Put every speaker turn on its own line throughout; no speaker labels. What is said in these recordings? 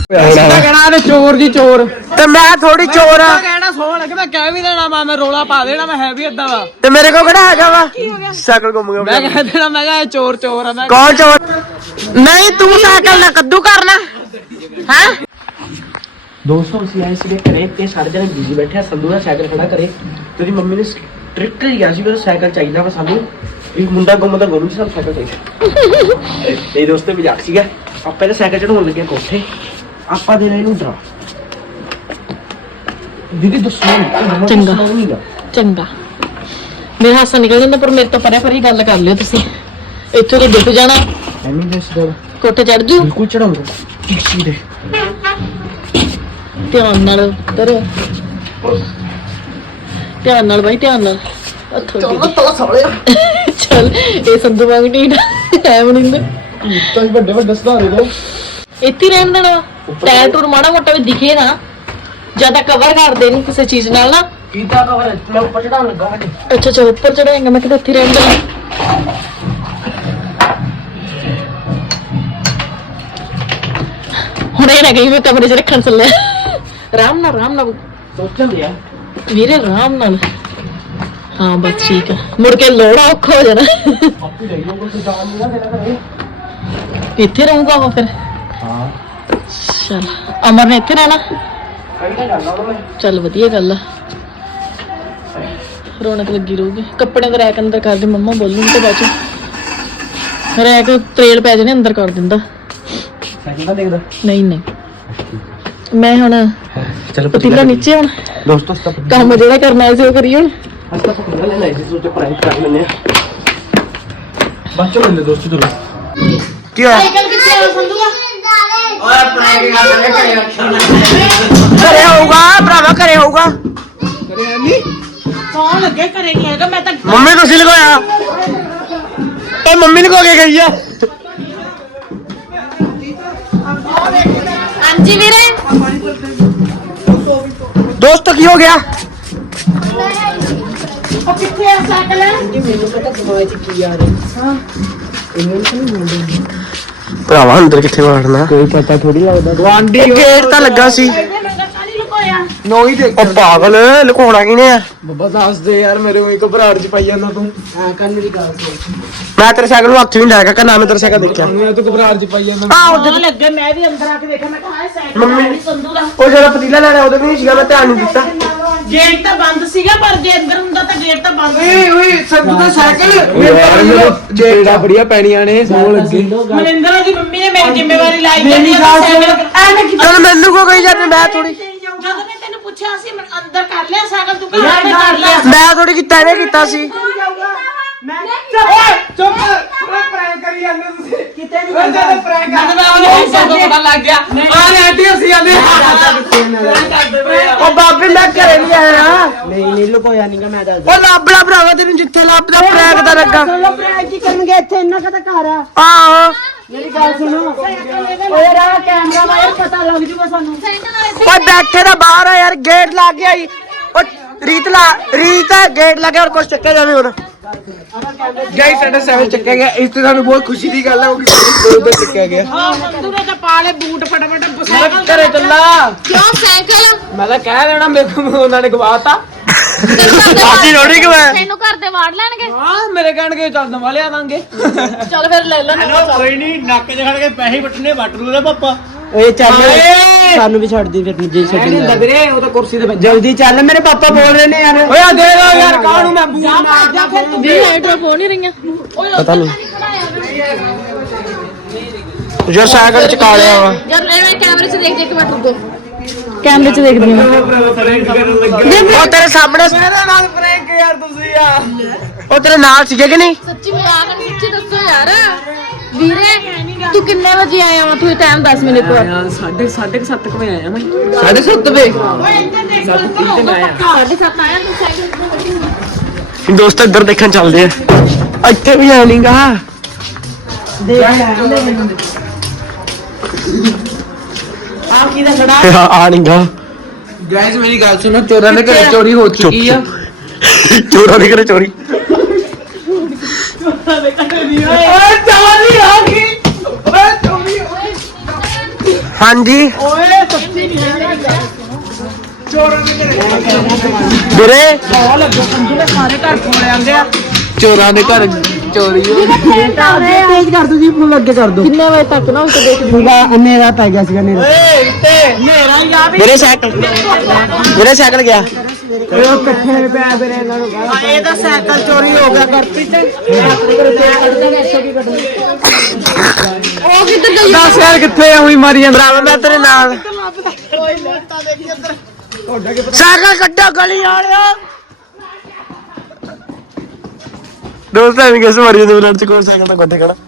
कहना चोर जी चोर
ਤੇ ਮੈਂ ਥੋੜੀ ਚੋਰ ਆ
कहना सो लगे मैं कह भी देना मैं रोला पा देना मैं है भी इदा वा
ਤੇ ਮੇਰੇ ਕੋਲ ਕਿਹੜਾ ਹੈਗਾ ਵਾ ਸਾਈਕਲ ਘੁੰਮ ਗਿਆ
मैं कह देना मैं कहा चोर चोर है मैं
ਕੌਣ ਚੋਰ ਨਹੀਂ ਤੂੰ ਸਾਈਕਲ ਨਾ ਕੱਦੂ ਕਰਨਾ ਹੈ
दोस्तों ਅਸੀਂ ਆਏ ਸੀਗੇ ਘਰੇ ਤੇ ਸਾਰੇ ਜਣੇ ਬਿਜ਼ੀ ਬੈਠੇ ਆ ਸੰਧੂ ਦਾ ਸਾਈਕਲ ਖੜਾ ਕਰੇ ਤੇਰੀ ਮੰਮੀ ਨੇ ਸਟ੍ਰਿਕਟਲੀ ਕਿਹਾ ਸੀ ਕਿ ਸਾਈਕਲ ਚਾਹੀਦਾ ਵਾ ਸਾਨੂੰ ਇਹ ਮੁੰਡਾ ਗੁੰਮ ਤਾਂ ਗੁੰਮ ਸਭ ਸਾਈਕਲ ਚਾਹੀਦਾ ਇਹ ਦੋਸਤ ਮਜ਼ਾਕ ਸੀਗਾ ਆਪਾਂ ਇਹਦਾ ਸਾਈਕਲ ਚੜਾਉਣ ਲੱਗੇ ਕੋਠੇ ਆਪਾਂ ਦੇ ਰਹੇ ਇਹਨੂੰ ਡਰਾ ਦੀਦੀ ਦੱਸੋ
ਚੰਗਾ ਚੰਗਾ ਮੇਰਾ ਹਾਸਾ ਨਿਕਲ ਜਾਂਦਾ ਪਰ ਮੇਰੇ ਤੋਂ ਪਰੇ ਪਰੇ ਗੱਲ ਕਰ ਲਿਓ ਤੁਸੀਂ ਇੱਥੋਂ ਤੋਂ ਡਿੱਗ ਜਾਣਾ
ਐਵੇਂ ਦੱਸਦਾ
ਕੋਠੇ ਚੜ ਜੂ
ਬਿਲਕੁਲ ਚੜਾਉਂਗਾ ਕਿਸੇ ਦੇ
ਧਿਆਨ ਨਾਲ ਉੱਤਰ ਧਿਆਨ ਨਾਲ ਬਾਈ ਧਿਆਨ ਨਾਲ ਚੱਲ ਇਹ ਸੰਧੂ ਵਾਂਗ ਢੀਠ ਐ ਮਨਿੰਦਰ
ਤਾਂ ਵੱਡੇ ਵੱਡੇ ਸੁਧਾਰੇ ਦੋ
ਇੱਥੇ ਰਹਿਣ ਦੇਣਾ ਟਾਇਰ ਟੂਰ ਮਾੜਾ ਮੋਟਾ ਵੀ ਦਿਖੇ ਨਾ ਜਿਆਦਾ ਕਵਰ ਕਰ ਦੇ ਨਹੀਂ ਕਿਸੇ ਚੀਜ਼ ਨਾਲ ਨਾ
ਕੀਤਾ ਕਵਰ ਮੈਂ ਉੱਪਰ ਚੜਾਉਣ ਲੱਗਾ ਹਾਂ
ਅੱਛਾ ਅੱਛਾ ਉੱਪਰ ਚੜਾਏਗਾ ਮੈਂ ਕਿਤੇ ਇੱਥੇ ਰਹਿਣ ਦੇਣਾ ਹੁਣ ਇਹ ਨਾ ਕਹੀ ਮੈਂ ਕਮਰੇ 'ਚ ਰੱਖਣ ਚੱਲਿਆ ਆਰਾਮ ਨਾਲ
ਸੋਚਣ ਲਿਆ
ਵੀਰੇ ਆਰਾਮ ਨਾਲ ਹਾਂ ਬਸ ਠੀਕ ਆ ਮੁੜ ਕੇ ਲੋੜਾ ਔਖਾ ਹੋ ਜਾਣਾ
ਆਪੀ ਲੈ ਲਓ ਕੋਈ ਜਾਣ ਨਹੀਂ ਨਾ ਦੇਣਾ ਕਰੇ
ਇੱਥੇ ਰਹੂਗਾ ਉਹ ਫਿਰ
ਹਾਂ
ਚਲ ਅਮਰ ਨੇ ਇੱਥੇ ਰਹਿਣਾ
ਕਈ ਤਾਂ ਜਾਣਾ ਮੈਂ
ਚੱਲ ਵਧੀਆ ਗੱਲ ਆ ਰੌਣਕ ਲੱਗੀ ਰਹੂਗੀ ਕੱਪੜਿਆਂ ਦਾ ਰੈਕ ਅੰਦਰ ਕਰ ਦੇ ਮੰਮਾ ਬੋਲੂਗੀ ਤੇ ਬਾਅਦ ਚ ਰੈਕ ਤਰੇਲ ਪੈ ਜਾਣੇ ਅੰਦਰ ਕਰ ਦਿੰਦਾ
ਸਾਈਕਲ ਤਾਂ ਦੇਖਦਾ
ਨਹੀਂ ਮੈਂ ਹੁਣ
ਚਲੋ
ਪਤੀਲਾ ਨੀਚੇ ਹੁਣ
ਦੋਸਤੋ ਸਟਾਪ
ਕੰਮ ਜਿਹੜਾ ਕਰਨਾ ਹੈ ਉਹ ਕਰੀ ਹੁਣ
ਹਸਤਾ ਪਕੜ ਲੈਣਾ ਇਸ ਸੋਚੇ ਪ੍ਰਾਈਸ ਕਰ ਲੈਣੇ ਆ ਬੱਚੋ ਲੈ ਦੋਸਤੋ ਚਲੋ
ਕੀ ਹੋਇਆ
ਸਾਈਕਲ ਕਿੱਥੇ ਆ ਸੰਧੂਆ
और प्रैंक कर रहे करे
ਘਰੇ ਹੋਊਗਾ ਭਰਾਵਾ ਘਰੇ ਹੋਊਗਾ
ਕੌਣ ਲੱਗੇ ਘਰੇ ਨਹੀਂ ਹੈਗਾ ਮੈਂ ਤਾਂ
ਮੰਮੀ ਤੁਸੀਂ ਲਗਾਇਆ ਇਹ ਮੰਮੀ ਲਗਾ ਕੇ ਗਈ ਆ
ਹਾਂਜੀ ਵੀਰੇ
ਦੋਸਤ ਕੀ ਹੋ ਗਿਆ
ਉਹ ਕਿੱਥੇ ਆ ਸਾਈਕਲ
ਮੈਨੂੰ ਪਤਾ ਦਿਮਾਗ 'ਚ ਕੀ ਆ ਰਿਹਾ ਹਾਂ ਇਹਨਾਂ ਨੂੰ ਨਹੀਂ ਬੋਲਦੇ
ਭਰਾਵਾ ਅੰਦਰ ਕਿੱਥੇ ਵੜਨਾ
ਕੋਈ ਪਤਾ ਥੋੜੀ ਲੱਗਦਾ
गवांडी
ਇਹ ਗੇਟ ਤਾਂ ਲੱਗਾ ਸੀ
नो ही देख
ਉਹ ਪਾਗਲ ਲੁਕਾਉਣਾ ਕਿਨੇ ਆ
बाबा दस दे यार मेरे को एक घबराहट च पाई जाना तू
ਹਾਂ ਕੰਨ ਦੀ ਗੱਲ ਸੁਣ
ਮੈਂ ਤੇਰੇ ਸਾਈਕਲ ਨੂੰ ਹੱਥ ਵੀ ਨਹੀਂ ਲਾਇਆ ਕਿ ਨਾ ਮੈਂ ਤੇਰੇ ਸਾਈਕਲ ਦੇਖਿਆ
मैं तो घबराहट च पाई जाना
ਆ
ਹਾਂ ਲੱਗੇ ਮੈਂ ਵੀ ਅੰਦਰ ਆ ਕੇ ਦੇਖਿਆ ਮੈਂ ਕਿਹਾ ਹਾਏ ਸਾਈਕਲ
ਮੰਮੀ
ਸੰਧੂ ਦਾ
ਉਹ ਜਿਹੜਾ ਪਤੀਲਾ ਲੈਣਾ ਉਹਦੇ ਵੀ ਨਹੀਂ ਸੀਗਾ ਮੈਂ ਧਿਆਨ ਨਹੀਂ ਦਿੱਤਾ
ਗੇਟ ਤਾਂ ਬੰਦ ਸੀਗਾ ਪਰ ਜੇ ਅੰਦਰ ਹੁੰਦਾ ਤਾਂ ਗੇਟ ਤਾਂ ਬੰਦ ਸੀ
ओए संधू का साइकिल जेड़ा बढ़िया पैनियां ने सो लगे
ਮਨਿੰਦਰ ਦੀ ਮੰਮੀ ਨੇ ਮੇਰੀ ਜ਼ਿੰਮੇਵਾਰੀ ਲਾਈ ਜਾਂਦੀ ਆ ਸਾਈਕਲ ਐਵੇਂ ਕਿ
ਚਲ ਮੈਨੂੰ ਕੋ ਕਹੀ ਜਾਂਦੇ ਮੈਂ ਥੋੜੀ
ਜਦੋਂ ਮੈਂ ਤੈਨੂੰ ਪੁੱਛਿਆ ਸੀ ਮੈਂ ਅੰਦਰ ਕਰ ਲਿਆ ਸਾਈਕਲ ਤੂੰ ਘਰ ਕਰ ਲਿਆ
ਮੈਂ ਥੋੜੀ ਕੀਤਾ ਇਹਨੇ ਕੀਤਾ ਸੀ
चुप प्रैंक करी जाने तुसी किते नहीं मैं तो प्रैंक कर मैं ਉਹਨੇ ਸਭ ਪਤਾ ਲੱਗ ਗਿਆ ਆ ਲੈ ਆਂਟੀ ਅਸੀਂ ਆਂਦੇ
ਉਹ ਬਾਬੇ ਮੈਂ ਘਰੇ ਨਹੀਂ ਆਇਆ
ਨਹੀਂ ਲੁਕੋਇਆ ਨਹੀਂਗਾ ਮੈਂ ਦੱਸ
ਉਹ ਲੱਭਦਾ ਭਰਾਵਾ ਤੈਨੂੰ ਜਿੱਥੇ ਲੱਭਦਾ ਪ੍ਰੈਂਕ ਦਾ ਲੱਗਾ
ਪ੍ਰੈਂਕ ਕੀ ਕਰਨਗੇ ਇੱਥੇ ਇੰਨਾ ਕਦਾ ਘਰ ਆ
ਆਹੋ
ਮੇਰੀ ਗੱਲ ਸੁਣੋ ਓਏ ਰਾ ਕੈਮਰਾ ਵਾਇਰ ਪਤਾ ਲੱਗ ਜੂਗਾ ਸਾਨੂੰ
ਉਹ ਬੈਠੇ ਦਾ ਬਾਹਰ ਆ ਯਾਰ ਗੇਟ ਲੱਗ ਗਿਆ ਈ ਉਹ ਰੀਤ ਗੇਟ ਲੱਗਿਆ ਔਰ ਕੁਛ ਚੱਕਿਆ ਜਾਵੇ ਹੁਣ
ਗਾਇਸ ਸਾਡਾ 7 ਚੱਕਿਆ ਗਿਆ ਇਸ ਤੇ ਸਾਨੂੰ ਬਹੁਤ ਖੁਸ਼ੀ ਦੀ ਗੱਲ ਹੈ ਉਹ ਕਿ ਦੋ ਚੱਕਿਆ ਗਿਆ
ਹਾਂ ਸੰਧੂ ਨੇ ਤਾਂ ਪਾ ਲੈ ਬੂਟ ਫਟਾਫਟ
ਮੈਂ ਘਰੇ ਚੱਲਾ
ਕਿਉਂ ਸਾਈਕਲ
ਮੈਂ ਤਾਂ ਕਹਿ ਦੇਣਾ ਮੇਰੇ ਕੋਲ ਉਹਨਾਂ ਨੇ ਗਵਾਤਾ
ਬਾਜੀ ਰੋੜੀ ਕਿ ਮੈਂ
ਤੈਨੂੰ ਘਰ ਦੇ ਵਾੜ ਲੈਣਗੇ
ਹਾਂ ਮੇਰੇ ਕਹਿਣਗੇ ਚੱਲ ਨਵਾਂ ਲਿਆ ਦਾਂਗੇ
ਚੱਲ ਫਿਰ ਲੈ ਲੈਣਾ
ਕੋਈ ਨਹੀਂ ਨੱਕ ਚ ਖੜ ਕੇ ਪੈਸੇ ਵੱਟਣੇ ਵੱਟ ਲੂ ਰੇ ਪਾਪਾ ਓਏ ਚੱਲ ਸਾਨੂੰ ਵੀ ਛੱਡ ਦੀ ਫਿਰ ਜੇ
ਨਹੀਂ ਹੁੰਦਾ ਵੀਰੇ ਉਹ ਤਾਂ ਕੁਰਸੀ ਤੇ
ਜਲਦੀ ਚੱਲ ਮੇਰੇ ਪਾਪਾ ਬੋਲ ਰਹੇ ਨੇ ਯਾਰ
ਓਏ ਆ ਦੇ ਦੋ ਯਾਰ ਕਾਹਨੂੰ ਮੈਂ ਬੂਟ ਮਾਰਦਾ ਫਿਰ ਤੂੰ
ਵੀ ਹਾਈਡਰੋ ਫੋਨ ਹੀ ਰਹੀਆਂ
ਪਤਾ ਨਹੀਂ ਜੋ ਸਾਈਕਲ ਚਕਾ ਲਿਆ ਵਾ
ਜਦ ਮੈਂ ਕੈਮਰੇ 'ਚ ਦੇਖ ਕੇ ਮੈਂ ਰੁਕੋ ਕੈਮਰੇ 'ਚ ਦੇਖਦੀ ਹਾਂ
ਉਹ ਤੇਰੇ ਸਾਹਮਣੇ
ਮੇਰੇ ਨਾਲ ਪ੍ਰੈਂਕ ਯਾਰ ਤੁਸੀਂ ਆ
ਉਹ ਤੇਰੇ ਨਾਲ ਸੀਗੇ ਕਿ ਨਹੀਂ
ਸੱਚੀ ਮਜ਼ਾਕ ਨਹੀਂ ਸੱਚੀ ਦੱਸੋ ਯਾਰ ਵੀਰੇ ਤੂੰ ਕਿੰਨੇ ਵਜੇ ਆਇਆ ਵਾ ਤੂੰ ਟਾਈਮ 10 ਮਿੰਟ ਬਾਅਦ
ਯਾਰ 7:30 ਵਜੇ ਆਇਆ ਮੈਂ 7:30 ਵਜੇ
ਓਏ ਇੱਧਰ ਦੇਖ ਤੂੰ ਆਇਆ 7:30 ਆਇਆ ਤੂੰ ਸਾਈਕਲ
ਦੋਸਤ ਇੱਧਰ ਦੇਖਣ ਚੱਲਦੇ ਆ ਇੱਥੇ ਵੀ ਆ ਨਹੀਂਗਾ
ਆ ਕੀ ਦਾ ਖੜਾ
ਆ ਨਹੀਂਗਾ
ਗਾਇਸ ਮੇਰੀ ਗੱਲ ਸੁਣੋ ਚੋਰਾਂ ਦੇ ਘਰੇ ਚੋਰੀ ਹੋ ਚੁੱਕੀ ਆ
ਚੋਰਾਂ ਦੇ ਘਰੇ ਚੋਰੀ
ਓਏ ਚੋਰੀ ਆ ਗਈ ਓਏ ਚੋਰੀ
ਹਾਂਜੀ
ਓਏ ਸੱਚੀ ਨਹੀਂ ਹੈ ਚੋਰਾਂ ਦੇ ਘਰੇ
ਵੀਰੇ
ਬਹੁਤ ਲੱਗੇ ਸੰਜੂ ਨੇ ਸਾਰੇ ਘਰ ਖੋਲੇ ਆਂਦੇ ਆ
ਚੋਰਾਂ ਦੇ ਘਰ ਚੋਰੀ
ਤੇਜ਼ ਕਰ ਦੋ ਜੀ ਫੋਨ ਅੱਗੇ ਕਰ ਦੋ
ਕਿੰਨੇ ਵਜੇ ਤੱਕ ਨਾ ਉੱਤੇ ਦੇਖ
ਹਨੇਰਾ ਪੈ ਗਿਆ ਸੀਗਾ ਹਨੇਰਾ ਓਏ ਤੇ ਹਨੇਰਾ ਹੀ ਆ ਵੀ
ਵੀਰੇ ਸਾਈਕਲ ਗਿਆ
ਉਹ ਇਕੱਠੇ ਪਿਆ ਫਿਰ ਇਹਨਾਂ ਨੂੰ ਕਹਿੰਦਾ ਇਹਦਾ ਸਾਈਕਲ ਚੋਰੀ ਹੋ ਗਿਆ ਗੁਰਪ੍ਰੀਤ
ਉਹ ਕਿੱਧਰ ਗਈ
ਦੱਸ ਯਾਰ ਕਿੱਥੇ ਆ ਹੋਈ ਮਾਰੀ ਜਾਂਦਾ
ਭਰਾਵਾ ਮੈਂ ਤੇਰੇ ਨਾਲ ਸਾਈਕਲ ਕੱਢੋ ਗਲੀ ਵਾਲਿਓ ਦੋਸਤ ਐਵੇਂ ਕਿਸ ਮਾਰੀ ਜਾਂਦੇ ਬਲੱਡ ਚ ਕੋਲ ਸਾਈਕਲ ਤਾਂ ਕੋਠੇ ਖੜਾ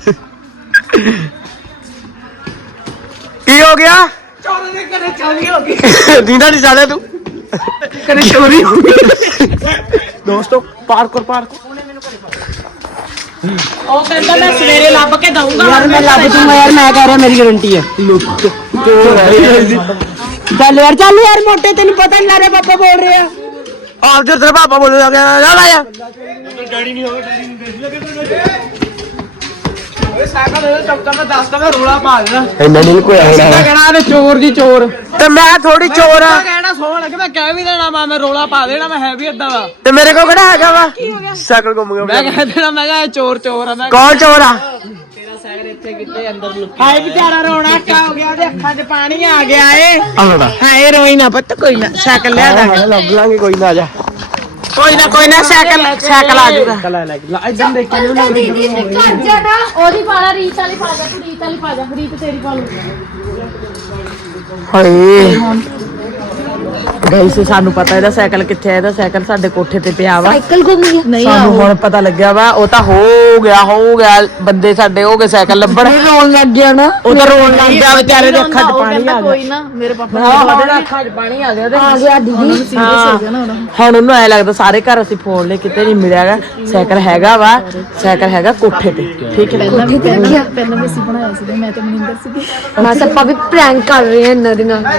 ਕੀ ਹੋ ਗਿਆ
ਚੋਰਾਂ ਦੇ ਘਰੇ ਚੋਰੀ ਹੋ ਗਈ
ਦੀਦਾ ਨਹੀਂ ਸਾਲਿਆ ਤੂੰ
ਕਦੇ ਚੋਰੀ ਹੋ ਗਈ
ਦੋਸਤੋ ਪਾਰਕਰ
ਉਹ ਕਹਿੰਦਾ ਮੈਂ ਸਵੇਰੇ ਲੱਭ ਕੇ ਦਊਂਗਾ
ਯਾਰ ਮੈਂ ਲੱਭ ਦੂੰਗਾ ਯਾਰ ਮੈਂ ਕਹਿ ਰਿਹਾ ਮੇਰੀ ਗਾਰੰਟੀ ਹੈ ਚੱਲ ਯਾਰ ਮੋਟੇ ਤੈਨੂੰ ਪਤਾ ਨਹੀਂ ਲੱਗ ਰਿਹਾ ਪਾਪਾ ਬੋਲ ਰਹੇ ਆ
ਆਪ ਤੇਰਾ ਪਾਪਾ ਬੋਲ ਰਿਹਾ ਯਾਰ ਆਇਆ
ਓਏ ਸਾਈਕਲ ਇਹ ਚੌਕਾ ਮੈਂ ਦੱਸਦਾ ਮੈਂ ਰੋਲਾ ਪਾ ਦੇਣਾ
ਇੰਨਾ ਨਹੀਂ ਕੋਈ
ਮੈਂ ਕਹਿਣਾ ਤੇ ਚੋਰ ਜੀ ਚੋਰ
ਤੇ ਮੈਂ ਥੋੜੀ ਚੋਰ ਆ
ਮੈਂ ਕਹਿਣਾ ਸੋਹਣ ਲੱਗੇ ਮੈਂ ਕਹਿ ਵੀ ਦੇਣਾ ਮੈਂ ਰੋਲਾ ਪਾ ਦੇਣਾ ਮੈਂ ਹੈ ਵੀ ਏਦਾਂ ਦਾ
ਤੇ ਮੇਰੇ ਕੋਲ ਕਿਹੜਾ ਹੈਗਾ ਵਾ ਸਾਈਕਲ ਗੁੰਮ
ਮੈਂ
ਗਿਆ
ਕਹਿ ਦੇਣਾ ਮੈਂ ਕਿਹਾ ਇਹ ਚੋਰ ਆ ਮੈਂ
ਕੌਣ ਚੋਰ ਆ
ਹਾਏ ਵਿਚਾਰਾ ਰੋਣਾ ਕਾ ਹੋ ਗਿਆ ਉਹਦੇ ਅੱਖਾਂ 'ਚ ਪਾਣੀ ਆ ਗਿਆ ਏ
ਆਲੜਾ
ਹਾਏ ਰੋਈ ਨਾ ਪੁੱਤ ਕੋਈ ਨਾ ਸਾਈਕਲ ਲਿਆ ਦਾਂਗੇ
ਲੱਭ ਲਾਂਗੇ ਕੋਈ ਨਾ ਆ ਜਾ
ਕੋਈ ਨਾ ਸਾਈਕਲ ਆ ਜੂਗਾ ਇਦਾਂ ਦੇਖ ਕੇ ਨੂੰ
ਦੀਦੀ ਨੇ ਘਰ ਜਾਣਾ ਉਹਦੀ ਪਾਲਾ ਰੀਤ ਵਾਲੀ ਪਾ ਜਾ ਤੂੰ ਰੀਤ ਵਾਲੀ ਪਾ ਜਾ ਰੀਤ ਤੇਰੀ ਪਾ ਲੂ
ਹਾਏ
ਗਾਇਸ ਸਾਨੂੰ ਪਤਾ ਇਹਦਾ ਸਾਈਕਲ ਕਿੱਥੇ ਹੈ ਇਹਦਾ ਸਾਈਕਲ ਸਾਡੇ ਕੋਠੇ ਤੇ ਪਿਆ ਵਾ
ਸਾਈਕਲ ਗੁੰਮ ਗਿਆ ਨਹੀਂ
ਸਾਨੂੰ ਹੁਣ ਪਤਾ ਲੱਗਿਆ ਵਾ ਉਹ ਤਾਂ ਹੋ ਗਿਆ ਬੰਦੇ ਸਾਡੇ ਹੋ ਗਏ ਸਾਈਕਲ ਲੱਭਣ
ਰੋਣ ਲੱਗ ਗਿਆ ਨਾ
ਉਹ ਤਾਂ ਰੋਣ ਲੱਗ ਗਿਆ ਵਿਚਾਰੇ ਦੇ ਅੱਖਾਂ 'ਚ ਪਾਣੀ ਆ ਗਿਆ
ਕੋਈ ਨਾ ਮੇਰੇ ਪਾਪਾ
ਉਹਦੇ ਅੱਖਾਂ 'ਚ ਪਾਣੀ ਆ ਗਿਆ ਉਹਦੇ
ਆ ਗਿਆ ਦੀਦੀ ਸੀਰੀਅਸ ਹੋ ਗਿਆ ਨਾ ਉਹਦਾ
ਹੁਣ ਉਹਨੂੰ ਐ ਲੱਗਦਾ ਸਾਰੇ ਘਰ ਅਸੀਂ ਫੋਨ ਲੈ ਕਿਤੇ ਨਹੀਂ ਮਿਲਿਆਗਾ ਸਾਈਕਲ ਹੈਗਾ ਕੋਠੇ ਤੇ ਠੀਕ ਹੈ
ਪਹਿਲਾਂ ਵੀ ਅਸੀਂ ਬਣਾਇਆ ਸੀ ਮੈਂ ਤੇ ਮਨਿੰਦਰ ਸੀ ਮੈਂ ਸੱਪਾ ਵੀ ਪ੍ਰੈਂਕ ਕਰ ਰਹੇ ਆ ਇਹਨਾਂ ਦੇ ਨਾਲ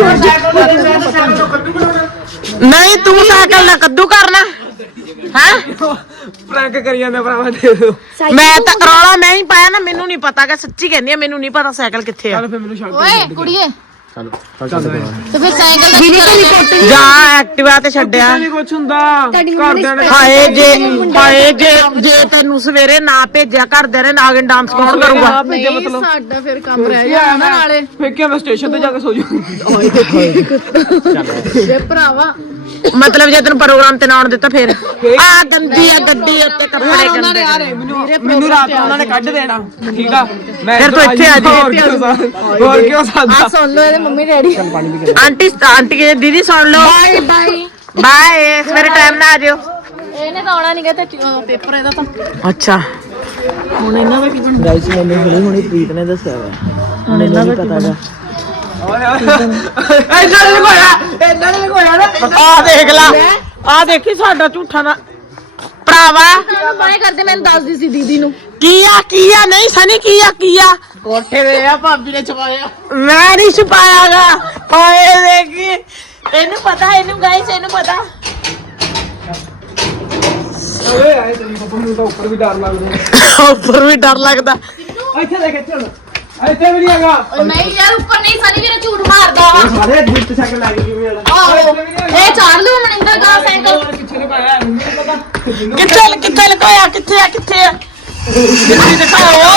ਨਹੀਂ ਤੂੰ ਸਾਈਕਲ ਨਾ ਕੱਦੂ ਕਰਨਾ ਹੈ ਪ੍ਰੈਂਕ ਕਰੀ ਜਾਂਦਾ ਭਰਾਵਾ ਦੇ ਦੋ ਮੈਂ ਤਾਂ ਰੌਲਾ ਮੈਂ ਹੀ ਪਾਇਆ ਨਾ ਮੈਨੂੰ ਨਹੀਂ ਪਤਾ ਕਿ ਸੱਚੀ ਕਹਿੰਦੀ ਆ ਮੈਨੂੰ ਨਹੀਂ ਪਤਾ ਸਾਈਕਲ ਕਿੱਥੇ ਆ
ਓਏ ਕੁੜੀਏ ਤੇ ਫਿਰ ਸਾਈਕਲ ਦਾ ਕੀ ਕਰਾਂਗੇ
ਜਾ ਐਕਟਿਵਾ ਤੇ ਛੱਡਿਆ ਨਹੀਂ ਕੁਛ ਹੁੰਦਾ ਘਰਦਿਆਂ ਨੇ ਹਾਏ ਜੇ ਤੈਨੂੰ ਸਵੇਰੇ ਨਾ ਭੇਜਿਆ ਘਰਦਿਆਂ ਨੇ ਨਾਗਿਨ ਡਾਂਸ ਕੌਣ ਕਰੂਗਾ
ਸਾਡਾ ਫਿਰ ਕੰਮ ਰਹਿ ਜਾਣਾ ਨਾਲੇ
ਫੇਰ ਕਿ ਮੈਂ ਸਟੇਸ਼ਨ ਤੇ ਜਾ ਕੇ ਸੋ ਜਾਊਂ
ਜੇ ਭਰਾਵਾ
ਮਤਲਬ ਜੇ ਤੈਨੂੰ ਪ੍ਰੋਗਰਾਮ ਤੇ ਨਾ ਆਉਣ ਦਿੱਤਾ ਫੇਰ ਆ ਗੰਦੀ ਆ ਗੱਡੀ ਉੱਤੇ ਕੱਪੜੇ ਗੰਦੇ ਮੈਨੂੰ ਰਾਤ ਨੂੰ ਉਹਨਾਂ ਨੇ ਕੱਢ ਦੇਣਾ ਠੀਕ ਆ ਮੈਂ ਫਿਰ ਤੂੰ ਇੱਥੇ ਆ ਜਾ ਹੋਰ ਕਿਉਂ ਸਾਦਾ
ਆ ਸੁਣ ਲਓ ਇਹਦੇ ਮੰਮੀ ਡੈਡੀ
ਆਂਟੀ ਦੀਦੀ ਸੁਣ ਲਓ ਬਾਏ ਸਵੇਰੇ ਟਾਈਮ ਨਾਲ ਆ ਜਿਓ
ਇਹਨੇ ਤਾਂ ਆਉਣਾ ਨਹੀਂਗਾ ਤੇ ਪੇਪਰ ਇਹਦਾ ਤਾਂ
ਅੱਛਾ
ਹੁਣ ਇਹਨਾਂ ਦਾ ਕੀ ਬਣਦਾ
ਗਾਇਸ ਮੈਨੂੰ ਹੁਣੀ ਪ੍ਰੀਤ ਨੇ ਦੱਸਿਆ ਵਾ
ਹੁਣ ਇਹਨਾਂ ਦਾ ਕੀ ਬਣਦਾ
ਇਹਨਾਂ ਨੇ ਲਗੋਇਆ ਨਾ ਆ ਦੇਖ ਲਾ ਆ ਦੇਖੀ ਸਾਡਾ ਝੂਠਾ ਨਾ ਭਰਾਵਾ
ਬਾਏ ਕਰਦੇ ਮੈਨੂੰ ਦੱਸਦੀ ਸੀ ਦੀਦੀ ਨੂੰ
ਕੀ ਆ ਨਹੀਂ ਸਨੀ ਕੀ ਆ
ਕੋਠੇ ਦੇ ਆ ਭਾਬੀ ਨੇ ਛਪਾਇਆ
ਮੈਂ ਨਹੀਂ ਛੁਪਾਇਆਗਾ ਹਾਏ ਦੇਖੀ ਇਹਨੂੰ ਪਤਾ ਇਹਨੂੰ ਗਾਇਸ ਇਹਨੂੰ ਪਤਾ ਓਏ ਆਏ ਤੇਰੀ ਪਾਪਾ ਨੂੰ ਤਾਂ ਉੱਪਰ ਵੀ ਡਰ ਲੱਗਦਾ ਇੱਥੇ ਦੇਖ ਇੱਥੇ ਹੁਣ ਇੱਥੇ ਵੀ ਨਹੀਂ ਹੈਗਾ
ਨਹੀਂ ਯਾਰ ਉੱਪਰ ਨਹੀਂ ਸਨੀ ਵੀਰੇ ਝੂਠ ਮਾਰਦਾ ਵਾ
ਸਾਰੇ ਜਿੱਤ ਸਾਈਕਲ ਲੱਗ ਗਈ ਮੇਰਾ
ਆਹੋ ਇਹ ਚਾਰ ਲੂ ਮਨਿੰਦਰ ਦਾ ਸਾਈਕਲ
ਕਿੱਥੇ ਲਗਾਇਆ ਮੈਨੂੰ ਪਤਾ ਕਿੱਥੇ ਲਗਾਇਆ ਕਿੱਥੇ ਆ ਕਿੱਥੇ ਦਿਖਾਓ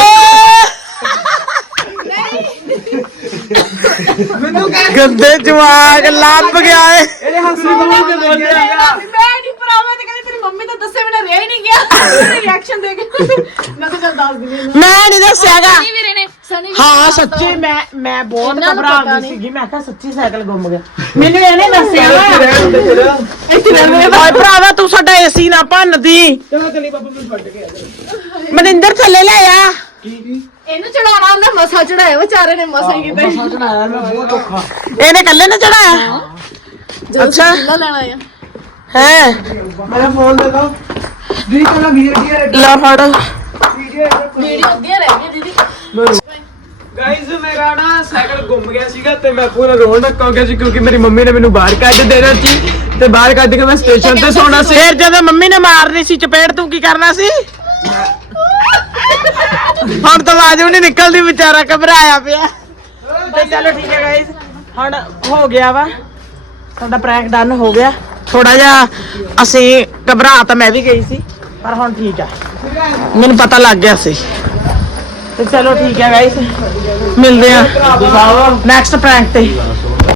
ਮੈਨੂੰ ਗੰਦੇ ਜਵਾਗ ਲੱਭ ਗਿਆ ਏ ਇਹਦੇ ਹੱਸੀ ਮੂੰਹ ਤੇ ਬੋਲਿਆ
ਮੈਂ ਨਹੀਂ ਭਰਾਵਾ ਤੇ ਕਹਿੰਦੀ ਤੇਰੀ ਮੰਮੀ ਤਾਂ ਦੱਸੇ ਬਿਨਾ ਰਹਿ ਹੀ ਨਹੀਂ ਗਿਆ ਰਿਐਕਸ਼ਨ ਦੇ ਕੇ ਮੈਂ ਤਾਂ ਚੱਲ ਦੱਸ ਦਿੰਦੀ
ਮੈਂ ਨਹੀਂ ਦੱਸਿਆਗਾ
ਸਨੀ ਵੀਰੇ ਨੇ ਸਨੀ
ਹਾਂ ਸੱਚੀ ਮੈਂ ਬਹੁਤ
ਇਹਨਾਂ ਨੂੰ
ਘਬਰਾ
ਪਤਾ
ਗਈ ਸੀਗੀ ਮੈਂ ਕਿਹਾ ਸੱਚੀ ਸਾਈਕਲ ਗੁੰਮ ਗਿਆ ਮੈਨੂੰ ਇਹਨੇ ਦੱਸਿਆ ਵਾ ਇੱਥੇ ਰਹਿੰਦੇ ਓਏ ਭਰਾਵਾ ਤੂੰ ਸਾਡਾ ਏਸੀ ਨਾ ਭੰਨਦੀ ਚਲੋ ਚਲੀ ਬਾਬਾ ਮੈਨੂੰ ਫੜ ਕੇ ਆ ਮਨਿੰਦਰ ਥੱਲੇ ਲੈ ਆ
ਇਹਨੂੰ ਚੜਾਉਣਾ ਉਹਨੇ ਮਸਾ ਚੜਾਇਆ ਵਿਚਾਰੇ ਨੇ ਮਸਾ ਹੀ ਕੀਤਾ
ਚੜਾਇਆ ਮੈਂ ਬਹੁਤ ਔਖਾ ਇਹਨੇ ਕੱਲੇ ਨੇ ਚੜਾਇਆ
ਅੱਛਾ ਲੈਣਾ ਆ
ਹੈ
ਮੇਰਾ ਫੋਨ ਦੇ ਦੋ ਦੀ ਕੋਲ ਵੀਡੀਓ
ਲਾ ਫੜ
ਵੀਡੀਓ ਅੱਗੇ ਰਹਿ ਗਈ ਦੀਦੀ
ਗਾਇਸ ਮੇਰਾ ਨਾ ਸਾਈਕਲ ਗੁੰਮ ਗਿਆ ਸੀਗਾ ਤੇ ਮੈਂ ਪੂਰਾ ਰੋਣ ਲੱਗ ਗਿਆ ਸੀ ਕਿਉਂਕਿ ਮੇਰੀ ਮੰਮੀ ਨੇ ਮੈਨੂੰ ਬਾਹਰ ਕੱਢ ਦੇਣਾ ਸੀ ਤੇ ਬਾਹਰ ਕੱਢ ਕੇ ਮੈਂ ਸਟੇਸ਼ਨ ਤੇ ਸੌਣਾ ਸੀ ਫਿਰ ਜਦੋਂ ਮੰਮੀ ਨੇ ਮਾਰਨੀ ਸੀ ਚਪੇੜ ਤੂੰ ਕੀ ਕਰਨਾ ਸੀ ਹੁਣ ਤਾਂ ਆਵਾਜ਼ ਵੀ ਨਹੀਂ ਨਿਕਲਦੀ ਵਿਚਾਰਾ ਘਬਰਾਇਆ ਪਿਆ
ਤੇ ਚਲੋ ਠੀਕ ਹੈ ਗਾਇਸ ਹੁਣ ਹੋ ਗਿਆ ਵਾ ਸਾਡਾ ਪ੍ਰੈਂਕ ਡਨ ਹੋ ਗਿਆ ਥੋੜਾ ਜਿਹਾ ਅਸੀਂ ਘਬਰਾ ਤਾਂ ਮੈਂ ਵੀ ਗਈ ਸੀ ਪਰ ਹੁਣ ਠੀਕ ਆ ਮੈਨੂੰ ਪਤਾ ਲੱਗ ਗਿਆ ਸੀ ਤੇ ਚਲੋ ਠੀਕ ਹੈ ਗਾਇਸ ਮਿਲਦੇ ਆ ਨੈਕਸਟ ਪ੍ਰੈਂਕ ਤੇ